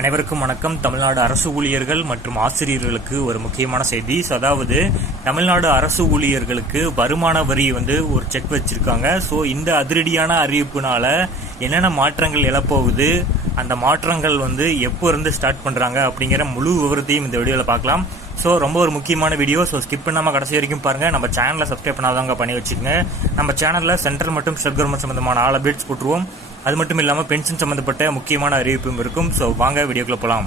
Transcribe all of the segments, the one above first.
அனைவருக்கும் வணக்கம். தமிழ்நாடு அரசு ஊழியர்கள் மற்றும் ஆசிரியர்களுக்கு ஒரு முக்கியமான செய்தி. அதாவது தமிழ்நாடு அரசு ஊழியர்களுக்கு வருமான வரி ஒரு செக் வச்சிருக்காங்க. ஸோ இந்த அதிரடியான அறிவிப்புனால என்னென்ன மாற்றங்கள் எழப்போகுது, அந்த மாற்றங்கள் எப்போ இருந்து ஸ்டார்ட் பண்றாங்க அப்படிங்கிற முழு விவரத்தையும் இந்த வீடியோவில் பார்க்கலாம். ஸோ ரொம்ப ஒரு முக்கியமான வீடியோ. ஸோ ஸ்கிப் பண்ணாமல் கடைசி வரைக்கும் பாருங்க. நம்ம சேனலை சப்ஸ்கிரைப் பண்ணாதவங்க பண்ணி வச்சுக்கோங்க. நம்ம சேனலில் சென்ட்ரல் மற்றும் ஸ்டேட் கவர்மெண்ட் சம்பந்தமான ஆல் அப்டேட்ஸ் போட்டுருவோம். அது மட்டும் இல்லாமல் பென்ஷன் சம்பந்தப்பட்ட முக்கியமான அறிவிப்பும் இருக்கும். ஸோ வாங்க வீடியோக்குள்ள போகலாம்.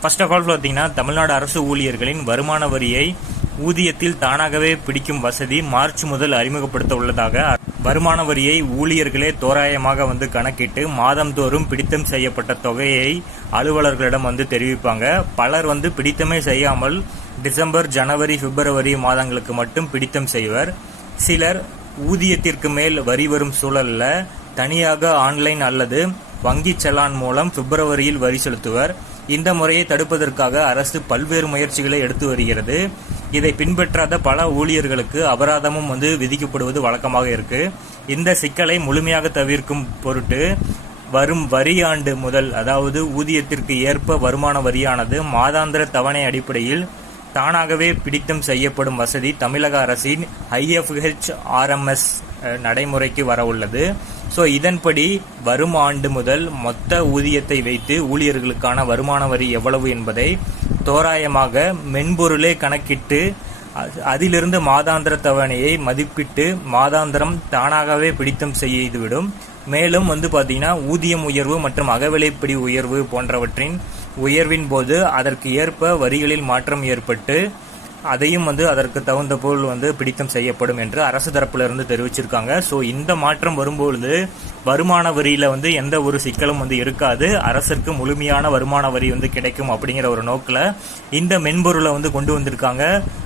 ஃபர்ஸ்ட் ஆஃப் ஆல் பார்த்தீங்கன்னா, தமிழ்நாடு அரசு ஊழியர்களின் வருமான வரியை ஊதியத்தில் தானாகவே பிடிக்கும் வசதி மார்ச் முதல் அறிமுகப்படுத்த உள்ளதாக வருமான வரியை ஊழியர்களே தோராயமாக கணக்கிட்டு மாதந்தோறும் பிடித்தம் செய்யப்பட்ட தொகையை அலுவலர்களிடம் தெரிவிப்பாங்க. பலர் பிடித்தமே செய்யாமல் டிசம்பர், ஜனவரி, பிப்ரவரி மாதங்களுக்கு மட்டும் பிடித்தம் செய்வர். சிலர் ஊதியத்திற்கு மேல் வரி வரும் சூழல்ல தனியாக ஆன்லைன் அல்லது வங்கி செலான் மூலம் பிப்ரவரியில் வரி செலுத்துவர். இந்த முறையை தடுப்பதற்காக அரசு பல்வேறு முயற்சிகளை எடுத்து வருகிறது. இதை பின்பற்றாத பல ஊழியர்களுக்கு அபராதமும் விதிக்கப்படுவது வழக்கமாக இருக்கு. இந்த சிக்கலை முழுமையாக தவிர்க்கும் பொருட்டு வரும் வரி ஆண்டு முதல், அதாவது ஊதியத்திற்கு ஏற்ப வருமான வரியானது மாதாந்திர தவணை அடிப்படையில் தானாகவே பிடித்தம் செய்யப்படும் வசதி தமிழக அரசின் IFHRMS நடைமுறைக்கு வர உள்ளது. ஸோ இதன்படி வரும் ஆண்டு முதல் மொத்த ஊதியத்தை வைத்து ஊழியர்களுக்கான வருமான வரி எவ்வளவு என்பதை தோராயமாக மென்பொருளே கணக்கிட்டு அதிலிருந்து மாதாந்திர தவணையை மதிப்பிட்டு மாதாந்திரம் தானாகவே பிடித்தம் செய்துவிடும். மேலும் பாத்தீங்கன்னா, ஊதியம் உயர்வு மற்றும் அகவிலைப்படி உயர்வு போன்றவற்றின் உயர்வின் போது அதற்கு ஏற்ப வரிகளில் மாற்றம் ஏற்பட்டு அதையும் அதற்கு தகுந்த போல் பிடித்தம் செய்யப்படும் என்று அரசு தரப்பிலிருந்து தெரிவிச்சிருக்காங்க. ஸோ இந்த மாற்றம் வரும்பொழுது வருமான வரியில எந்த ஒரு சிக்கலும் இருக்காது. அரசிற்கு முழுமையான வருமான வரி கிடைக்கும் அப்படிங்கிற ஒரு நோக்கில் இந்த மென்பொருளை கொண்டு வந்திருக்காங்க.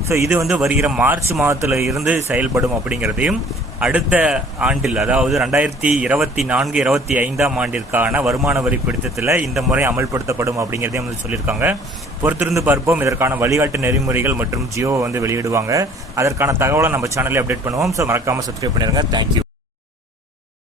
ஸோ இது வருகிற மார்ச் மாதத்துல இருந்து செயல்படும் அப்படிங்கிறதையும், அடுத்த ஆண்டில், அதாவது 2024-25 ஆண்டிற்கான வருமான வரி பிடித்தத்தில் இந்த முறை அமல்படுத்தப்படும் அப்படிங்கிறதையும் சொல்லியிருக்காங்க. பொறுத்திருந்து பார்ப்போம். இதற்கான வழிகாட்டு நெறிமுறைகள் மற்றும் ஜியோ வெளியிடுவாங்க. அதற்கான தகவலை நம்ம சேனலில் அப்டேட் பண்ணுவோம். ஸோ மறக்காம சப்ஸ்கிரைப் பண்ணிருங்க. தேங்க்யூ.